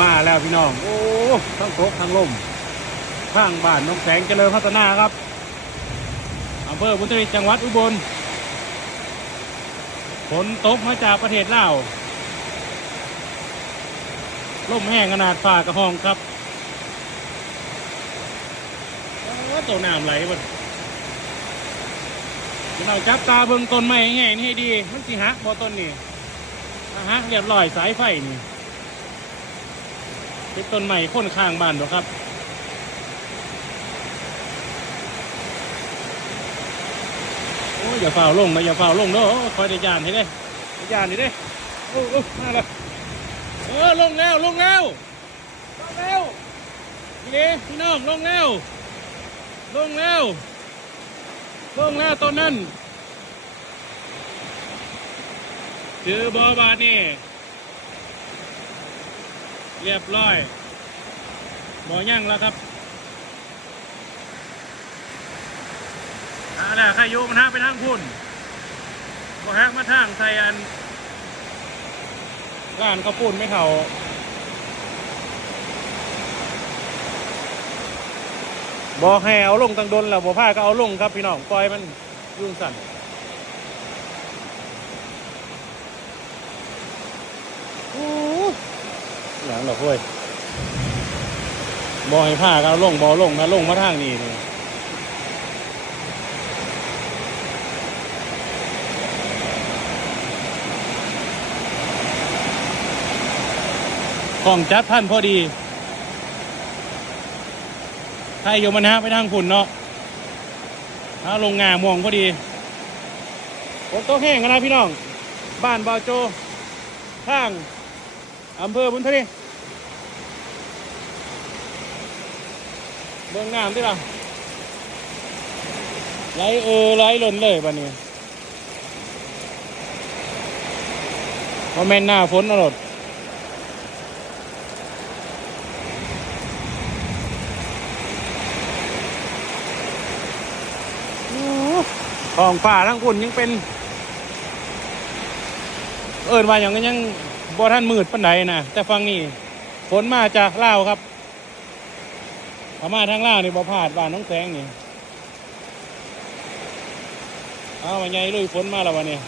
มาแล้วพี่น้อง โอ้ทั้งโคกทั้งลมข้างบ้านน้องแสงเจริญพัฒนาครับอำเภอบุญทวีจังหวัดอุบลฝนตกมาจากประเทศลาวลมแห้งขนาดฝ่ากระห้องครับโอ้ตัวน้ำไหลหมดพี่น้องจับตาเบิ่งต้นไม้แห้งนี่ให้ดี มันสิหักบ่ต้นนี่หักเรียบร้อยสายไฟนี่ เป็นต้นใหม่ค้นข้างบ้านหรอครับโอ้ยอย่าเฝ้าลงนะอย่าเฝ้าลงเด้อโอ้ยคอยได้ยานให้ได้ได้ยานให้ได้โอ้โอ้มาแล้วเออลงแล้วลงแล้วลงแล้วพี่พี่น้องลงแล้วลงแล้วลงแล้วต้นนั้นเจอบอบาดนี่ เรียบร้อยบ่ยั่งแล้วครับอาล่ะใครโยมันฮะไปทางพุ่นบ่ฮักมาทางใส่อันร้านข้าวปุ้นไม่เท่าบอกให้เอาลงตังดนแล้วบ่ผ้าก็เอาลงครับพี่น้องปล่อยมันยุ่งสั่นโอ้ หลังดอกเว้ยบอให้ผ้าก็เอาลงบอลงนะลงมาทางนี้นี่ของจัดท่านพอดีใครอยู่มันะไปทางฝุ่นเนาะถ้าลงงามองพอดีฝนตกแห้งกันนะพี่น้อง บ้านบาโจทางอำเภอบุญทลี เบื้องน้ำที่ละไหลเออไหลหล่นเลยบ้านนี้พอแม่นหน้าฝนอรดของฝ่าทั้งคุณยังเป็น เอินว่าอย่างนั้นยังบ่ท่านมืดปันใดนะแต่ฟังนี่ฝนมาจากลาวครับ พม่าทางล่างนี่บ่พลาดบ้านน้องแสงนี่ เอาวันใหญ่ลุยฝนมาแล้ววันนี้